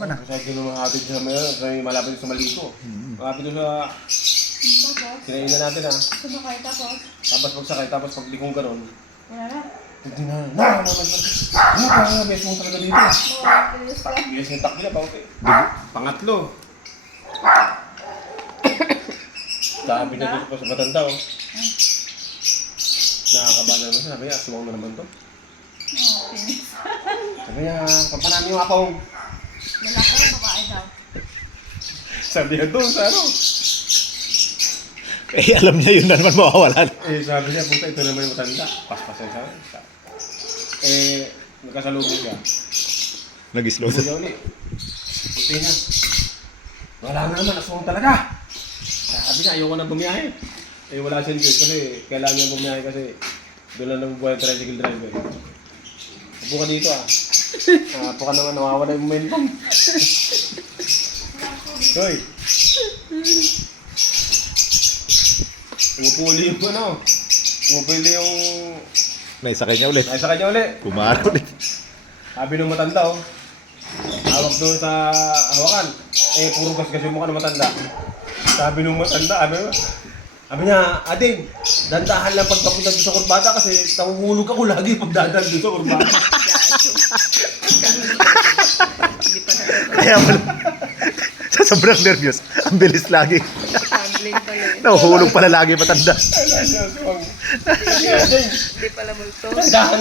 Kasi doon makapit sa may malapit sa Maliko. Makapit doon sa Tapos, kinainan natin ha. sumakay tapos. Tapos pagsakay, tapos paglikong ka nun. Wala na. Hindi na. Ano ka? Best mo talaga dito. Bilis ka. Yes, yung takbo na. Pangatlo. Sabi na dito pa sa matanda oh. Nakakaba na naman. Sabi niya, aswang na naman to. Pinis. Sabi niya, papanami yung apong. Lalaki, babae daw. Sabi niya doon sa ano. Eh, alam niya yun na naman mawawalan. Eh, sabi niya, puta, ito naman yung matanda. Paspasan sa akin. Eh, nagkasalubong siya. Nag-slow Sabi niya ulit. Puti niya. Wala na naman, aswang talaga. Sabi niya, ayoko na bumiyahe. Eh, wala siyang choice kasi kailangan niya bumiyahe kasi doon lang nagbubuhay ang tricycle driver. Upo ka dito ah. Upo ka naman, nawawala yung momentum. Hoy! Umupuli yung ano. Umupuli yung... Naisakay niya ulit. Ay, sa kanya ulit. Kumara ulit. Sabi nung matanda oh. Hawak doon sa hawakan. Eh, puro gas-gas yung mukha ng matanda. Sabi nung matanda, sabi niya, Ading, dandahan lang pagpapunta doon sa kurbada kasi nahuhulog ako lagi pagdadaan doon sa kurbada. Kaya pala, sa sobrang nervyos, ang bilis lagi. Gambling pala yun. Nahuhulog pala lagi matanda. Ading, Hindi pala multo. dandahan